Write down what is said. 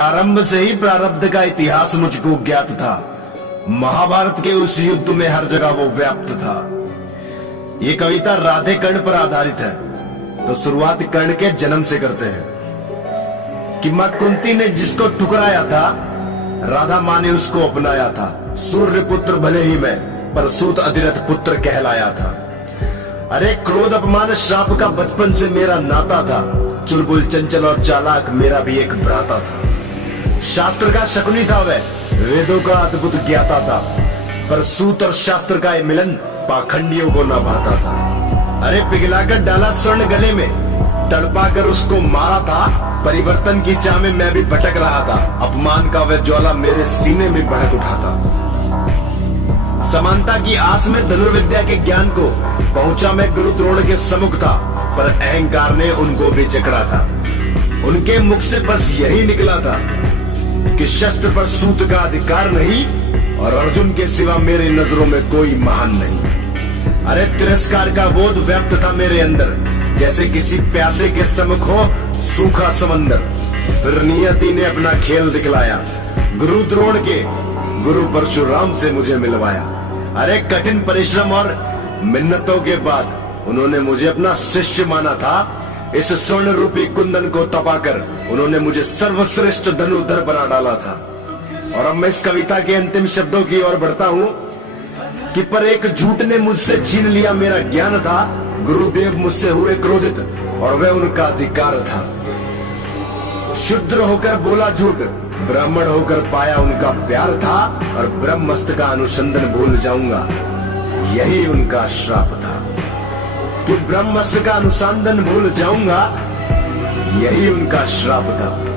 आरंभ से ही प्रारब्ध का इतिहास मुझको ज्ञात था। महाभारत के उस युद्ध में हर जगह वो व्याप्त था। ये कविता राधे कर्ण पर आधारित है। तो शुरुआत कर्ण के जन्म से करते हैं कि मां कुंती ने जिसको ठुकराया था, राधा मां ने उसको अपनाया था। सूर्य पुत्र भले ही मैं, पर सूत अधिरथ पुत्र कहलाया था। अरे क्रोध अपमान श्राप का बचपन से मेरा नाता था। चुलबुल चंचल और चालाक मेरा भी एक भ्राता था। शास्त्र का शकुनी था वह, वेदों का अद्भुत ज्ञाता था, पर सूत और शास्त्र का ये मिलन पाखंडियों को न भाता था। अरे पिघलाकर डाला स्वर्ण गले में, तड़पा कर उसको मारा था। परिवर्तन की चाह में मैं भी भटक रहा था। अपमान का वह ज्वाला मेरे सीने में भड़क उठा था। समानता की आस में धनुर्विद्या के ज्ञान को पहुंचा मैं गुरु द्रोण के सम्मुख था, पर अहंकार ने उनको भी जकड़ा था। उनके मुख से बस यही निकला था कि शस्त्र पर सूत का अधिकार नहीं, और अर्जुन के सिवा मेरी नजरों में कोई महान नहीं। अरे तिरस्कार का बोध व्याप्त था मेरे अंदर, जैसे किसी प्यासे के सम्मुख हो सूखा समंदर। फिर नियति ने अपना खेल दिखलाया, गुरु द्रोण के गुरु परशुराम से मुझे मिलवाया। अरे कठिन परिश्रम और मिन्नतों के बाद उन्होंने मुझे अपना शिष्य माना था। इस स्वर्ण रूपी कुंदन को तपाकर उन्होंने मुझे सर्वश्रेष्ठ धनुर्धर बना डाला था। और अब मैं इस कविता के अंतिम शब्दों की ओर बढ़ता हूं कि पर एक झूठ ने मुझसे छीन लिया मेरा ज्ञान था। गुरुदेव मुझसे हुए क्रोधित और वह उनका अधिकार था। शूद्र होकर बोला झूठ, ब्राह्मण होकर पाया उनका प्यार था। और ब्रह्मस्त्र का अनुसंधान भूल जाऊंगा, यही उनका श्राप था। कि ब्रह्मस्त्र का अनुसंधान भूल जाऊंगा, यही उनका श्राप था।